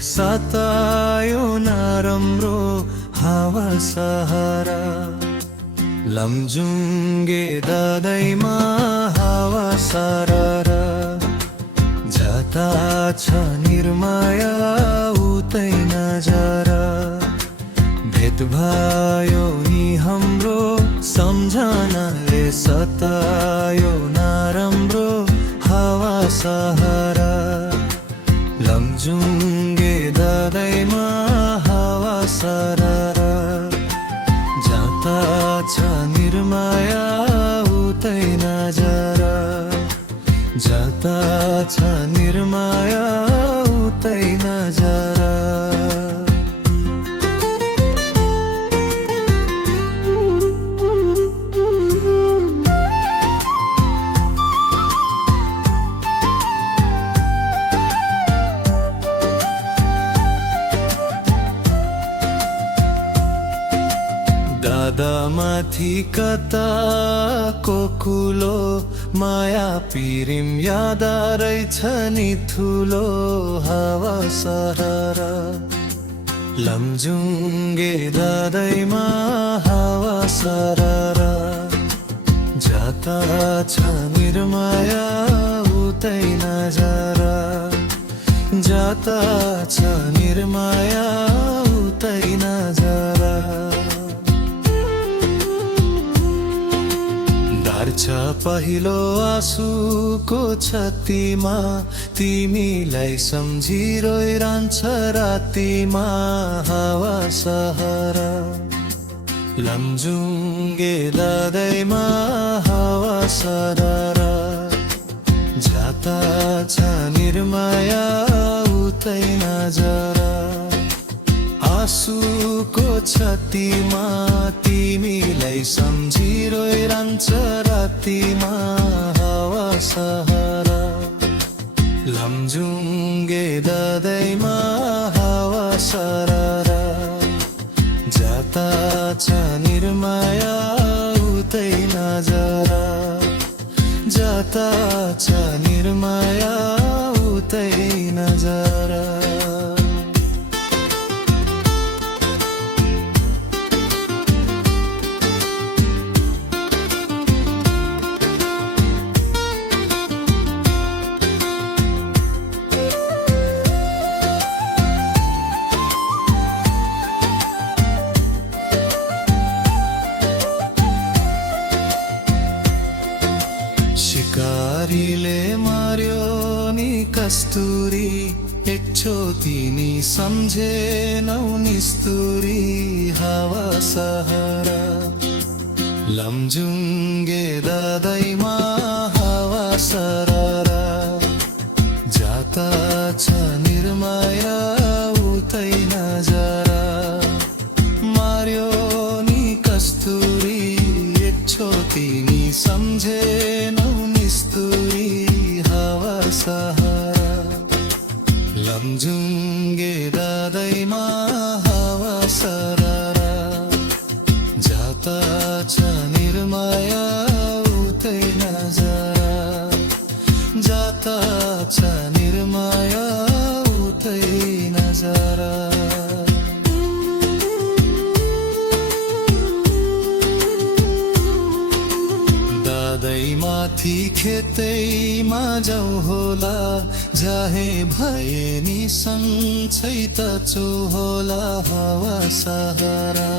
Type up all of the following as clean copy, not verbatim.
सतायो नराम्रो हावा सहारा लमजुङ्गे दादैमा हावा सरारा जाता छ निर्माया उतै नजारा भेट भयो नि हाम्रो सम्झनाले सतायो नराम्रो हावा सहारा लमजुङ्गे दादैमा हावा सरारा जाता छ निर्माया उतै नजारा जाता छ निर्माया उतै नजारा दादामाथि कता कोकुलो माया पिरिम याद रहेछ नि ठुलो हावा सहारा लमजुङ्गे दादैमा हावा सरारा जाता छ निर्माया उतै नजारा जाता छ निर्माया उतै नजारा छ पहिलो आँसुको छत्तीमा तिमीलाई सम्झी रोइरहन्छ रातिमा हावा सहारा लमजुङ्गे दादैमा हावा सरारा जाता छ निर्माया उतै नजारा आँसुको छत्तीमा तिमीलाई सम्झी रोइरहन्छ रातिमा हावा सहारा लमजुङ्गे दादैमा हावा सरारा जाता छ निर्माया उतै नजारा जाता छ निर्माया उतै नजारा शिकारीले मार्यो नि कस्तुरी एकचोटि नि सम्झेनौ निस्तुरी हावा सहारा लमजुङ्गे दादैमा हावा सरारा जाता छ निर्माया उतै नजारा मार्यो नि कस्तुरी एकचोटि नि सम्झेनौ निस्तुरी हावा सहारा लमजुङ्गे दादैमा हावा सरारा जाता छ निर्माया उतै नजारा जाता छ निर्माया उतै नजारा दादैमाथि खेतैमा जाउँ होला जाहे भए नि सँगै त चोहोला हावा सहारा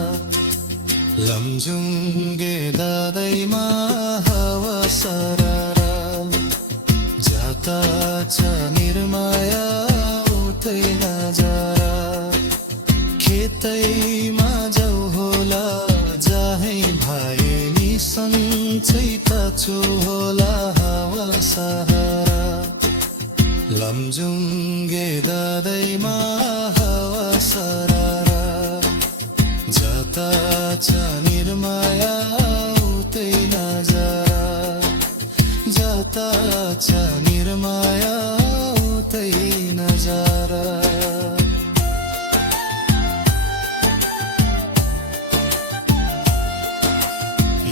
लमजुङ्गे दादैमा हावा सरारा जाता छ निर्माया उतै नजारा खेतैमा जाउँ होला जाहे भए नि सँगै त चोहोला हावा सहारा लमजुङ्गे दादैमा हावा सरारा जाता छ निर्माया उतै नजारा जाता छ निर्माया उतै नजारा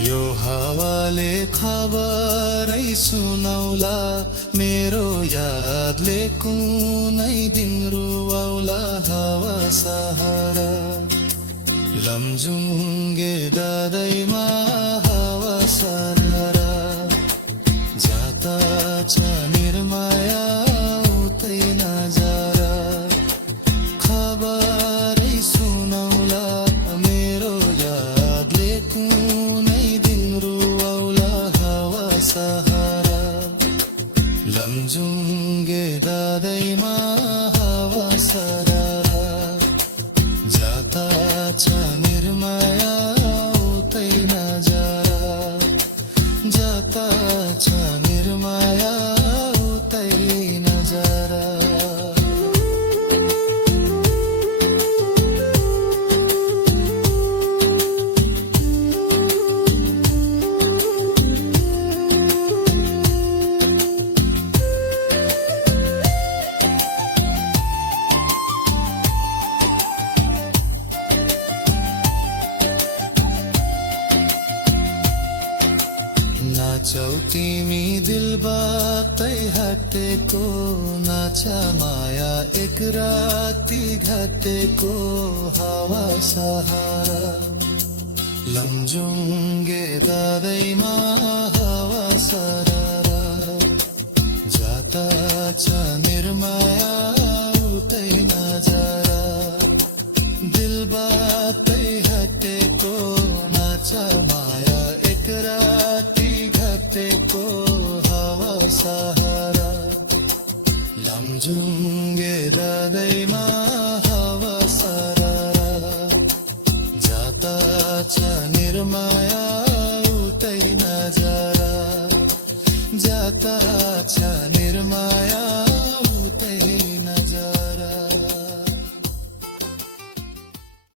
यो हावाले खबरै सुनाउला मेरो यादले कुनै दिन रुवाउला सहारा लमजुङ्गे दादैमा हावा सरारा जाता छ निर्माया उतै नजारा खबरै सुनाउला मेरो यादले कुनै दिन रुवाउला हावा सहारा लमजुङ्गे दादैमा हावा सरारा जाता छ निर्माया उतै नजारा जाता छ निर्माया उतै नजारा नाचौ तिमी दिल बातै हटेको नाच माया एक राती घटेको हावा सहारा लमजुङ्गे दादैमा हावा सरारा जाता छ निर्माया उतै नजारा दिल बातै हटेको नाच माया एक राती घटेको हावा सहारा लमजुङ्गे दादैमा हावा सरारा जाता छ निर्माया उतै नजारा जाता छ निर्माया उतै नजारा